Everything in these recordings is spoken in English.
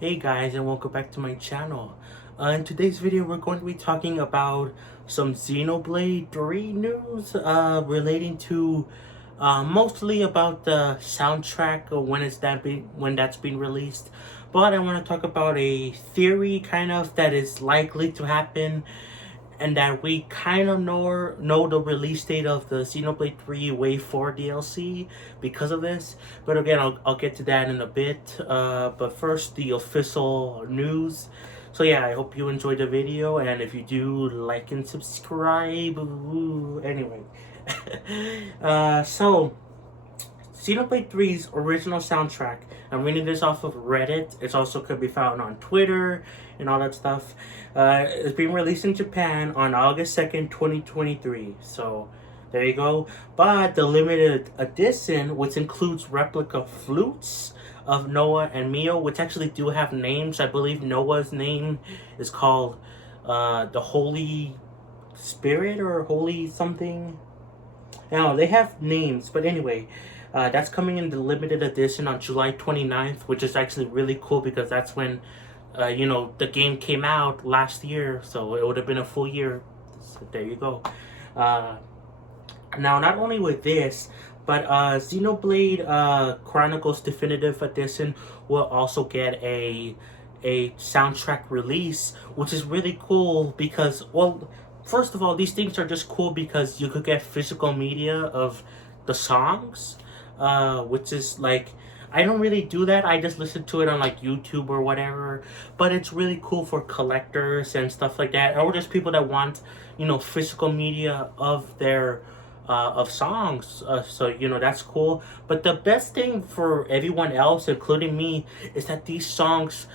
Hey guys, and welcome back to my channel. In today's video we're going to be talking about some Xenoblade 3 news relating to mostly about the soundtrack or when that's been released. But I want to talk about a theory kind of that is likely to happen, and that we kind of know the release date of the Xenoblade 3 Wave 4 DLC because of this. But again, I'll get to that in a bit. But first, the official news. So yeah, I hope you enjoyed the video, and if you do, like and subscribe. Ooh, anyway, so Xenoblade 3's original soundtrack. I'm reading this off of Reddit. It also could be found on Twitter and all that stuff. It's being released in Japan on August 2nd, 2023. So there you go. But the limited edition, which includes replica flutes of Noah and Mio, which actually do have names. I believe Noah's name is called the Holy Spirit or Holy something. Now, they have names, but anyway, that's coming in the limited edition on July 29th, which is actually really cool because that's when, the game came out last year, so it would have been a full year. So there you go. Now, not only with this, but Xenoblade Chronicles Definitive Edition will also get a soundtrack release, which is really cool because, well, first of all, these things are just cool because you could get physical media of the songs, which is like, I don't really do that. I just listen to it on like YouTube or whatever. But it's really cool for collectors and stuff like that, or just people that want, physical media of their of songs. So that's cool. But the best thing for everyone else, including me, is that these songs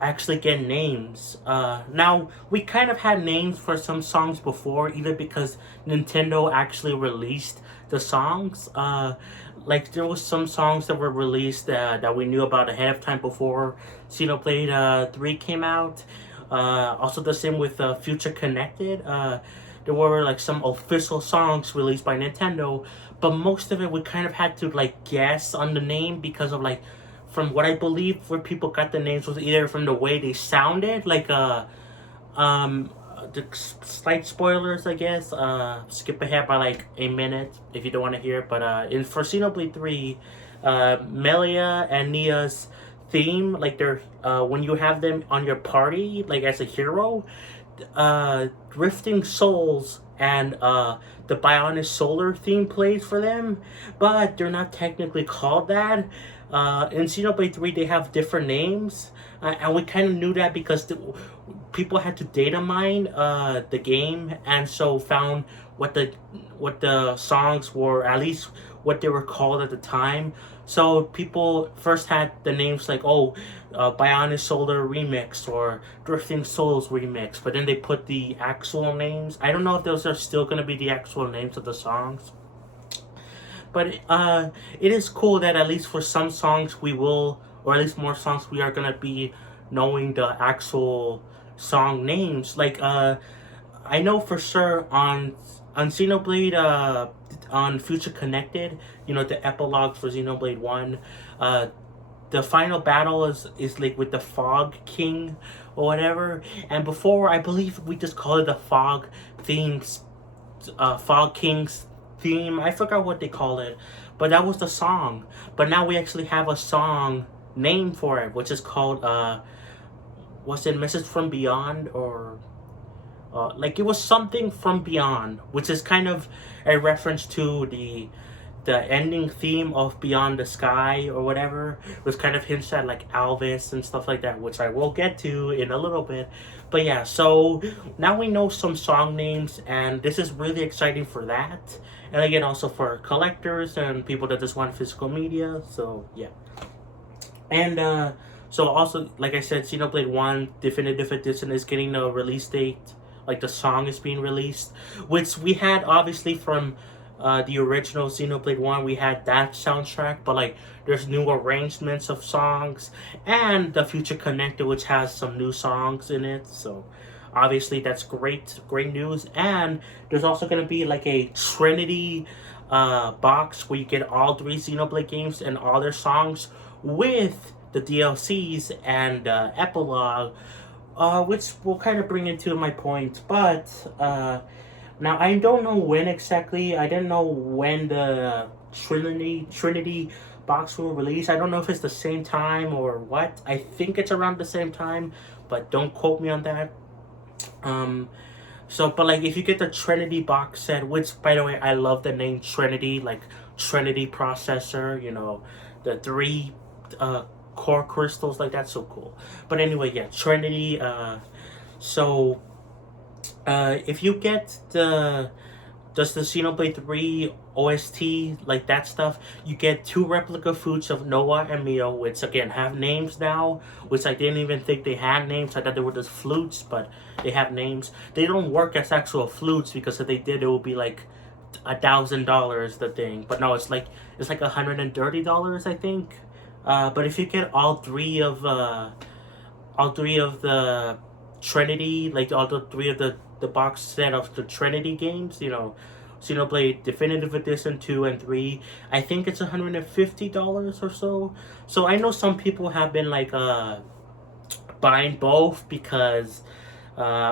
actually get names. Now, we kind of had names for some songs before, either because Nintendo actually released the songs. Like, there was some songs that were released that we knew about ahead of time before Xenoblade 3 came out. Also the same with Future Connected. There were like some official songs released by Nintendo, but most of it we kind of had to like guess on the name because of like, from what I believe, where people got the names was either from the way they sounded, like the slight spoilers, I guess. Skip ahead by like a minute if you don't want to hear it. But for Xenoblade 3, Melia and Nia's theme, like they're when you have them on your party, like as a hero, Drifting Souls and the Bionis Solar theme plays for them, but they're not technically called that. In Xenoblade 3, they have different names, and we kind of knew that because people had to data mine the game, and so found what the songs were, at least what they were called at the time. So people first had the names like, Bionis Solar Remix or Drifting Souls Remix, but then they put the actual names. I don't know if those are still going to be the actual names of the songs. But it is cool that at least for some songs we will, or at least more songs, we are going to be knowing the actual song names. Like, I know for sure on Xenoblade, on Future Connected, the epilogue for Xenoblade 1, the final battle is like with the Fog King or whatever. And before, I believe we just called it the Fog Themes, Fog King's theme. I forgot what they called it, but that was the song. But now we actually have a song name for it, which is called was it Message from Beyond, or like it was something from Beyond, which is kind of a reference to the ending theme of Beyond the Sky or whatever. It was kind of hints at like Alvis and stuff like that, which I will get to in a little bit. But yeah, so now we know some song names, and this is really exciting for that. And again, also for collectors and people that just want physical media. So yeah. And so also, like I said, Xenoblade 1 Definitive Edition is getting a release date. Like, the song is being released, which we had obviously from the original Xenoblade 1. We had that soundtrack, but like there's new arrangements of songs, and the Future Connected, which has some new songs in it. So obviously that's great news. And there's also going to be like a Trinity box where you get all 3 Xenoblade games and all their songs with the DLCs and epilogue, which will kind of bring into my point. But now I don't know when exactly. I didn't know when the Trinity box will release. I don't know if it's the same time or what. I think it's around the same time, but don't quote me on that. So, but like, if you get the Trinity box set, which, by the way, I love the name Trinity, like Trinity processor, you know, the 3 core crystals, like, that's so cool. But anyway, yeah, Trinity. So, if you get just the Xenoblade 3 OST, like that stuff, you get 2 replica fruits of Noah and Mio, which again have names now, which I didn't even think they had names. I thought they were just flutes, but they have names. They don't work as actual flutes, because if they did, it would be like $1,000 the thing. But no, it's like $130, I think. But if you get all three of the Trinity, like all the 3 of the box set of the Trinity games, you know, Xenoblade Definitive Edition 2 and 3, I think it's $150 or so. So I know some people have been like buying both, because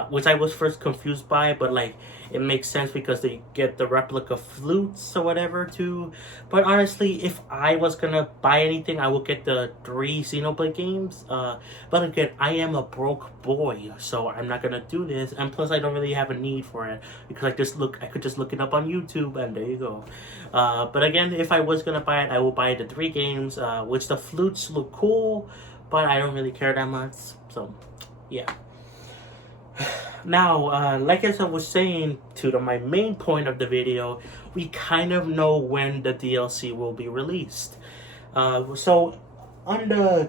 which I was first confused by, but like it makes sense because they get the replica flutes or whatever too. But honestly, if I was gonna buy anything, I would get the 3 Xenoblade games. But again, I am a broke boy, so I'm not gonna do this. And plus, I don't really have a need for it, because I could just look it up on YouTube, and there you go. But again, if I was gonna buy it, I will buy the 3 games, which the flutes look cool, but I don't really care that much. So, yeah. Now, like as I was saying my main point of the video, we kind of know when the DLC will be released. So, on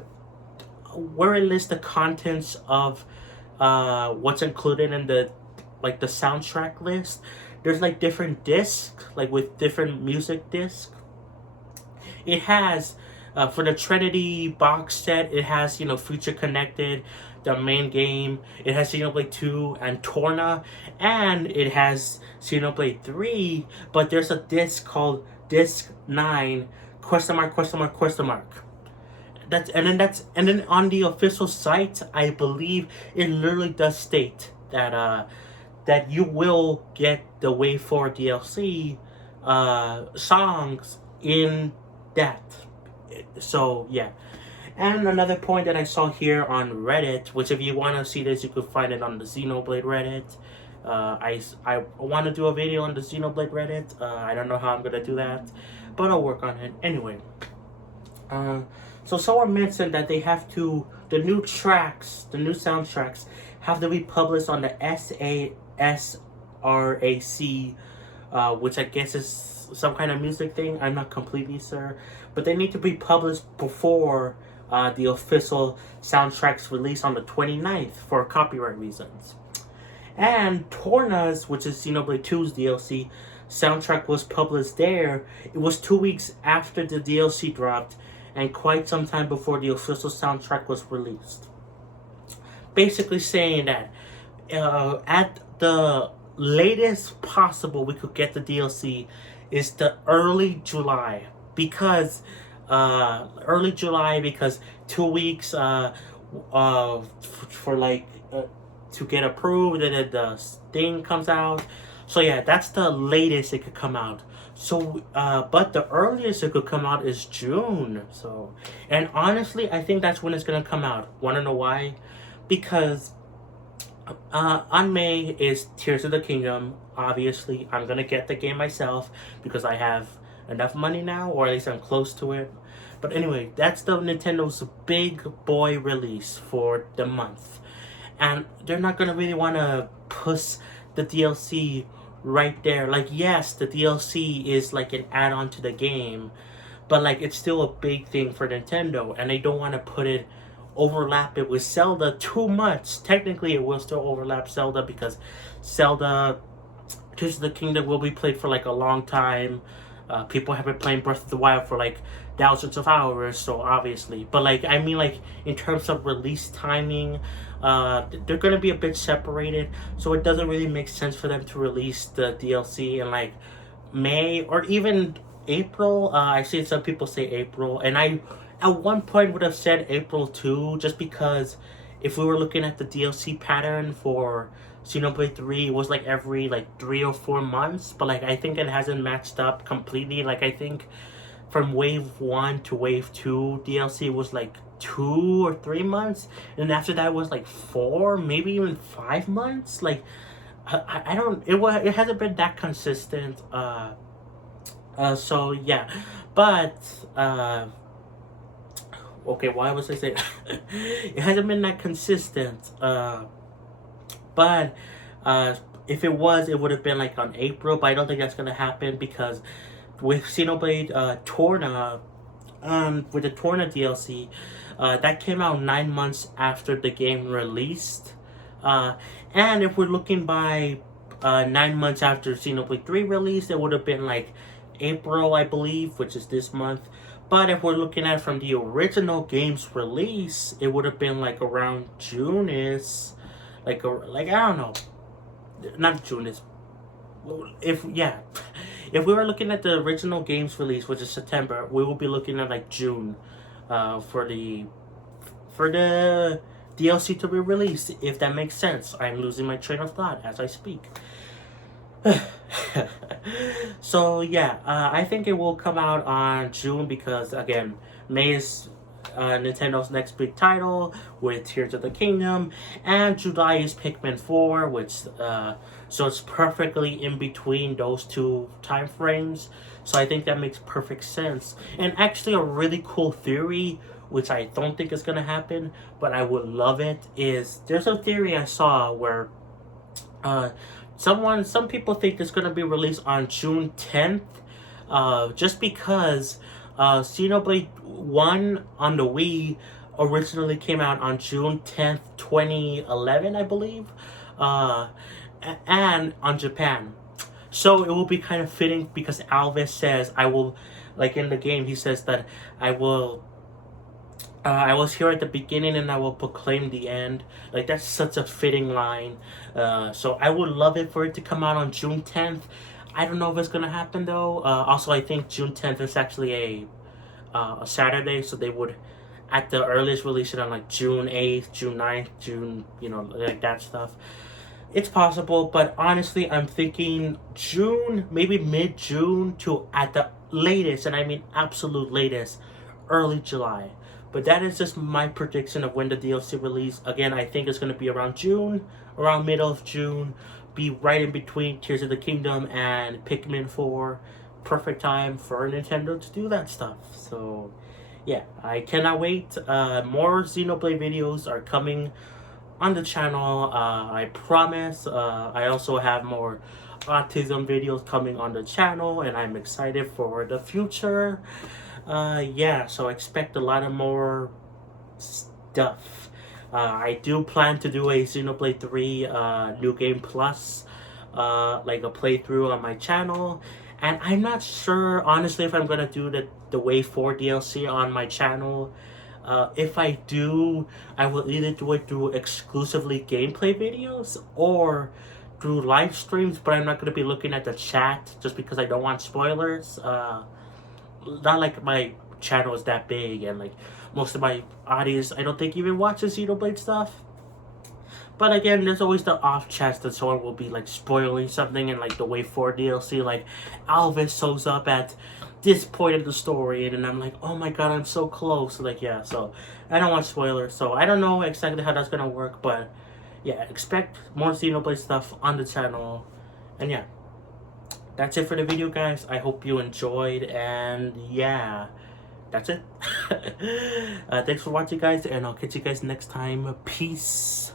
where it lists the contents of what's included in the soundtrack list, there's like different discs, like with different music discs. It has, for the Trinity box set, it has, you know, Future Connected, the main game. It has Xenoblade 2 and Torna, and it has Xenoblade 3, but there's a disc called Disc 9, question mark, question mark, question mark. And then on the official site, I believe it literally does state that that you will get the Wave 4 DLC songs in that. So yeah. And another point that I saw here on Reddit, which if you want to see this, you could find it on the Xenoblade Reddit. I want to do a video on the Xenoblade Reddit. I don't know how I'm going to do that, but I'll work on it. Anyway. So someone mentioned that they have to, the new soundtracks have to be published on the SASRAC, which I guess is some kind of music thing. I'm not completely sure. But they need to be published before the official soundtracks release on the 29th for copyright reasons. And Torna's, which is Xenoblade 2's DLC, soundtrack was published there. It was 2 weeks after the DLC dropped, and quite some time before the official soundtrack was released. Basically saying that at the latest possible we could get the DLC is the early July, because 2 weeks for like to get approved, and then the thing comes out. So yeah, that's the latest it could come out. So but the earliest it could come out is June. So, and honestly, I think that's when it's gonna come out. Wanna know why? Because on May is Tears of the Kingdom. Obviously, I'm gonna get the game myself because I have enough money now, or at least I'm close to it. But anyway, that's the Nintendo's big boy release for the month, and they're not gonna really want to push the DLC right there. Like, yes, the DLC is like an add-on to the game, but like it's still a big thing for Nintendo, and they don't want to overlap it with Zelda too much. Technically, it will still overlap Zelda, because Zelda Tears of the Kingdom will be played for like a long time. People have been playing Breath of the Wild for like thousands of hours, so obviously. But like, I mean, like in terms of release timing, they're gonna be a bit separated, so it doesn't really make sense for them to release the DLC in like May or even April. I've seen some people say April, and I at one point would have said April 2, just because if we were looking at the DLC pattern for Xenoblade 3, it was like every like 3 or 4 months, but like I think it hasn't matched up completely. Like I think from wave 1 to wave 2 DLC was like 2 or 3 months, and after that was like 4, maybe even 5 months. Like I don't, it hasn't been that consistent. So yeah, but okay, why was I saying it hasn't been that consistent? But if it was, it would have been like on April. But I don't think that's gonna happen, because with Xenoblade Torna, with the Torna DLC, that came out 9 months after the game released. And if we're looking by 9 months after Xenoblade 3 release, it would have been like April, I believe, which is this month. But if we're looking at it from the original game's release, it would have been like around June is, like I don't know, not June is, if we were looking at the original game's release, which is September, we will be looking at like June, for the DLC to be released, if that makes sense. I'm losing my train of thought as I speak. So yeah, I think it will come out on June, because again, May is Nintendo's next big title with Tears of the Kingdom, and July is Pikmin 4, which so it's perfectly in between those two time frames. So I think that makes perfect sense. And actually, a really cool theory, which I don't think is gonna happen, but I would love it, is there's a theory I saw where some people think it's gonna be released on June 10th, just because Xenoblade 1 on the Wii originally came out on June 10th, 2011, I believe, and on Japan. So it will be kind of fitting, because Alvis says, I will, like in the game, he says that I was here at the beginning and I will proclaim the end. Like, that's such a fitting line. So I would love it for it to come out on June 10th. I don't know if it's gonna happen though. Also, I think June 10th is actually a Saturday, so they would, at the earliest, release it on like June 8th, June 9th, June, like that stuff. It's possible, but honestly, I'm thinking June, maybe mid-June to, at the latest, and I mean absolute latest, early July. But that is just my prediction of when the DLC release. Again, I think it's going to be around June, around middle of June, be right in between Tears of the Kingdom and Pikmin 4. Perfect time for Nintendo to do that stuff. So, yeah, I cannot wait. More Xenoblade videos are coming on the channel. I promise. I also have more autism videos coming on the channel, and I'm excited for the future. Yeah, so expect a lot of more stuff. I do plan to do a Xenoblade 3 New Game Plus, like a playthrough on my channel. And I'm not sure, honestly, if I'm gonna do the Wave 4 DLC on my channel. If I do, I will either do it through exclusively gameplay videos or through live streams, but I'm not going to be looking at the chat just because I don't want spoilers. Not like my channel is that big, and like most of my audience, I don't think even watches Xenoblade stuff. But again, there's always the off chance that someone will be like spoiling something in like the Wave 4 DLC, like Alvis shows up at this point of the story, and then I'm like, oh my god, I'm so close. Like, yeah, so I don't want spoilers, so I don't know exactly how that's gonna work, but yeah, expect more Xenoblade stuff on the channel. And yeah, that's it for the video, guys. I hope you enjoyed, and yeah, that's it. Thanks for watching, guys, and I'll catch you guys next time. Peace.